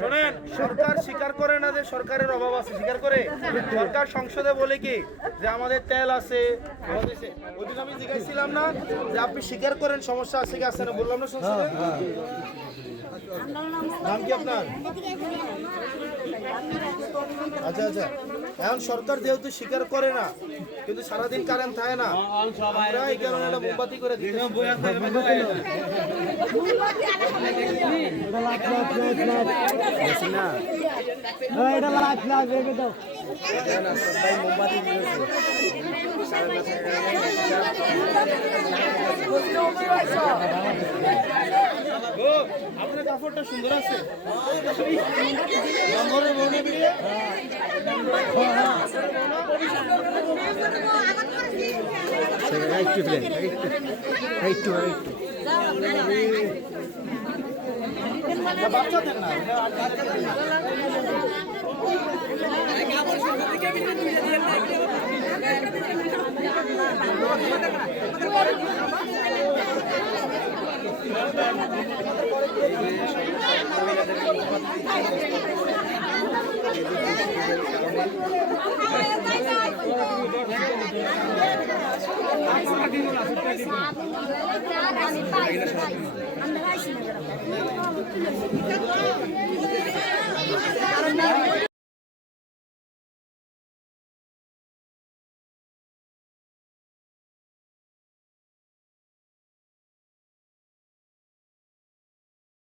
শোনেন, সরকার স্বীকার করে না যে সরকারের অভাব আছে, স্বীকার করে। সরকার সংসদে বলে কি যে আমাদের তেল আছে, ওইদিন আমি জিজ্ঞাসছিলাম না যে আপনি স্বীকার করেন সমস্যা আছে কি আছে না, বললাম না সংসদে। নাম কি আপনার? আচ্ছা আচ্ছা, এখন সরকার যেহেতু স্বীকার করে না, কিন্তু সারাদিন কারেন্ট থাকে না, আমরা এই কারণে একটা মোমবাতি করে দিই। আপনার কাপড়টা সুন্দর আছে। বাচ্চাদের না,